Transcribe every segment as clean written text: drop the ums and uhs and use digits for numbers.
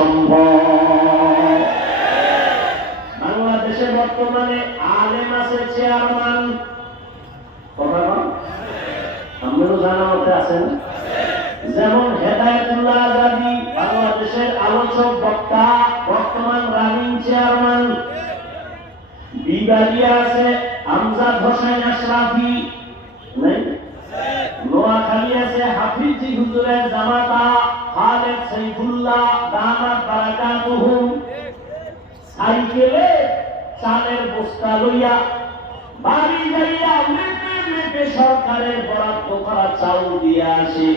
সম্ভব। বাংলাদেশে বর্তমানে আলেম আছে চেয়ারম্যান, আপনারও জানা মতে আছেন, যেমন হেদায়েতুল্লাহ আজাদী বাংলাদেশের আলোচক বক্তা, বর্তমান রানিং চেয়ারম্যান। বিবারিয়া আছে আমজাদ হোসেন আশরাফি, নোয়াখালী আছে হাফিজি হুজুরের জামাতা খালেদ সাইফুল্লাহ দামাত বারাকাতুহুম। সাইকেলে চালের বস্তা লইয়া বাড়ি যাইয়া মেপে মেপে সরকারের বরাদ্দ করা চাউল দিয়ে আসে।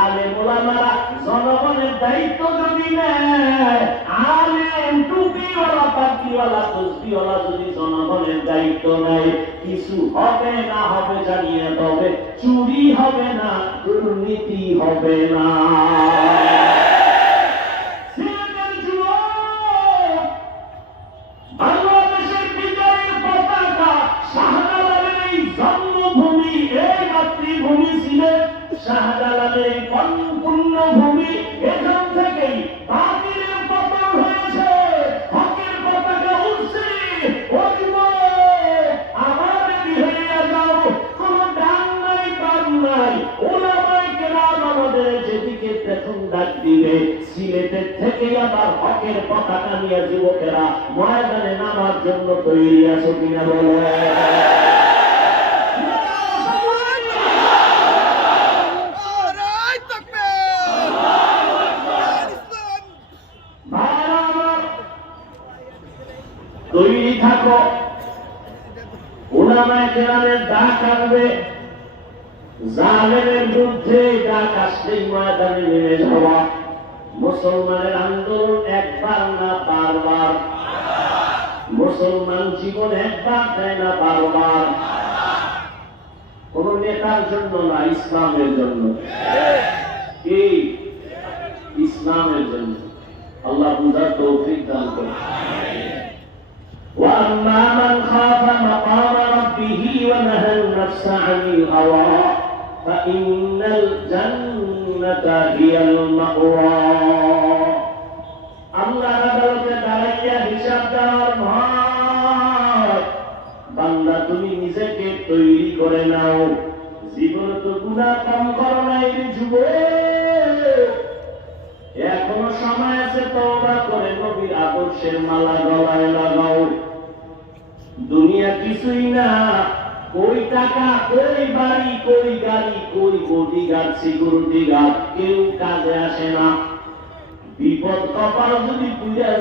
আলেম ওলামারা জনগণের দায়িত্ব যদি নেয়, আলেম টুপিওয়ালা পাগড়িওয়ালা তসবিওয়ালা যদি জনগণের দায়িত্ব নেয়, কিছু হবে না হবে জানিয়ে, তবে চুরি হবে না, দুর্নীতি হবে না। বাংলাদেশের বিজয়ের পতাকা শাহজালালের এই জন্মভূমি, এই মাতৃভূমি ছিল শাহজালালের এই পুণ্যভূমি। এখান থেকেই বাতিলের পতন হয়েছে, হকের পতাকা উঠছে। আমার বিহারিয়া যাও, কোন ডান নাই বাম নাই, ওলামায়ে কেরাম আমাদের যেদিকে দেখুন ডাক দিবে, সিলেটের থেকে আবার হকের পতাকা নিয়ে যুবকেরা ময়দানে নামার জন্য তৈরি আছে কিনা বলো? তৈরি থাকো, উলামায়ে কেরামের ডাক আসবে, জালেমের বিরুদ্ধে ডাক আসলেই ময়দানে নেমে যাওয়া। মুসলমানের আন্দোলন একবার না বারবার, মুসলমান জীবন একবার দেয় না বারবার। কোন নেতার জন্য না, ইসলামের জন্য। কি ইসলামের জন্য। আল্লাহ বুঝার তৌফিক দান করুন। وَأَمَّا مَنْ خَافَ مَقَامَ رَبِّهِ وَنَهَى النَّفْسَ عَنِ الْهَوَى فَإِنَّ الْجَنَّةَ هِيَ الْمَأْوَى। আল্লাহর আদালতে দাঁড়াইয়া হিসাব দেওয়ার ভয়, বান্দা তুমি নিজেকে তৈরি করে নাও। জীবনে তো গুনাহ কম করো নাই রে যুবক, এখনো সময় আছে, তওবা করে নবীর আদর্শের মালা গলায় লাগাও। দুনিয়া কিছুই না, কই টাকা, কই বাড়ি, কই গাড়ি, কই বডিগার্ড, সিকিউরিটি গার্ড, কেউ কাজে আসে না। বিপদ কপাল যদি পুড়ে যায়